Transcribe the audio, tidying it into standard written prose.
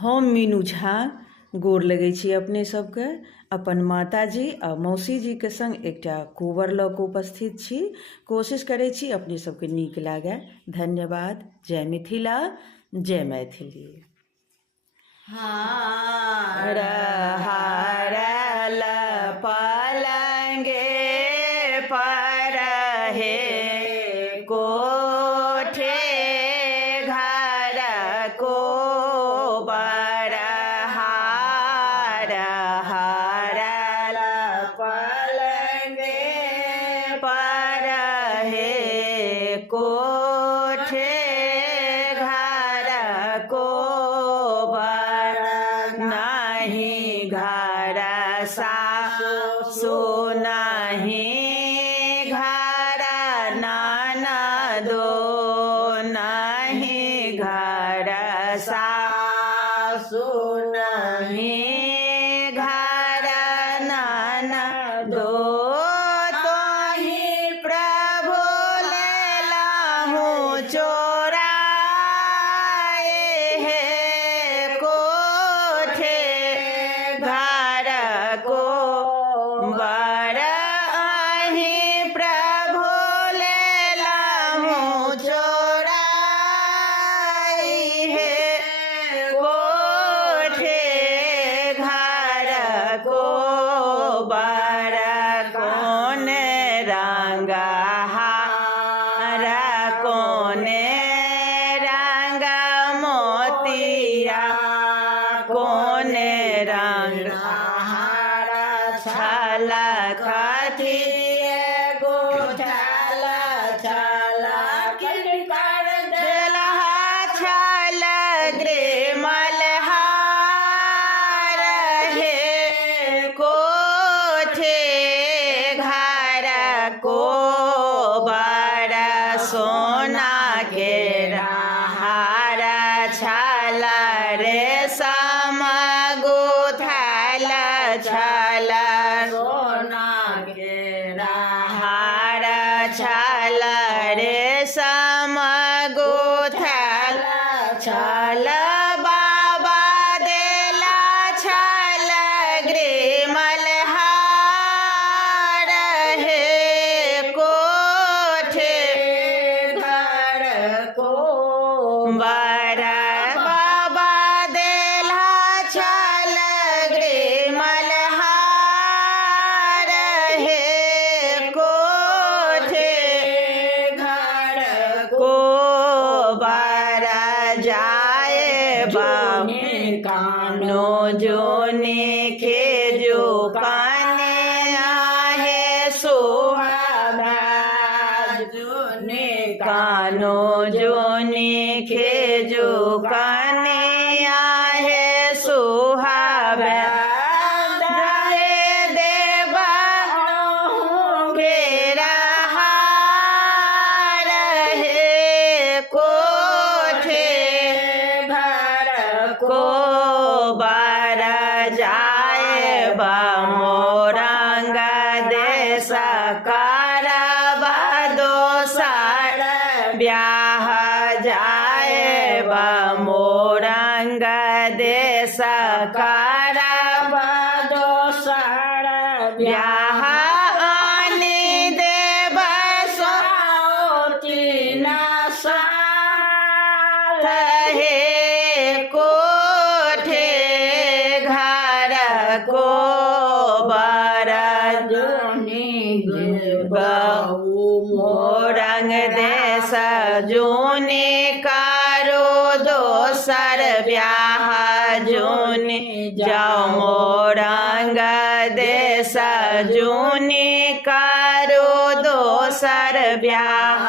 हम मीनू झा गोर लगै छी अपने सबके। अपन माताजी आ मौसीजीके संग एकटा कोबर लऽ कऽ उपस्थित छी। कोशिश करै छी अपने सबके नीक लागै। धन्यवाद। जय मिथिला, जय मैथिली। हार हारल पलंगे पर हे कोठे घर को बर हार हारल पलंगे पर हे कोठे घर को बर नहीं घर सासु नहीं घर ननदो नहीं घर सासु नहीं घर ननदो तोहि प्रभु लेलहु चोराए हे कोठे घर को बर अहि प्रभु लेलहु चोराए हे कोठे घर को बर कौन रंग हार कौन रंग मोतिया कौन रंग हार छल कथी गोठल छल किनकर देलहा छल ग्रेमल हार हे कोठे घर को बर सोना के हार छल रेशम गुथल छल सोना के हार छल रेशम गुथल छल बाबा देला छल ग्रेमल हार हे कोठे घर को बर बाबा देला छल ग्रेमल हार हे कोठे घर को बर जाए बाने कानो जोने के जो काने आहे सोहागा जोने कानो जोने के जो काने आहे सोहागा दे देवा घेरा हार हे कोठे घर को बर जाए मोरंग देश करब दोसर ब्याह जाए मोरंग देश करब दोसर ब्याह आनि देब सोती साथ हे कोठे घर को बर जोनी बहु मोरंग देश जोनी कारो दोसर ब्याह जोनी जाओ मोरंग देश जोनी कारो दोसर ब्याह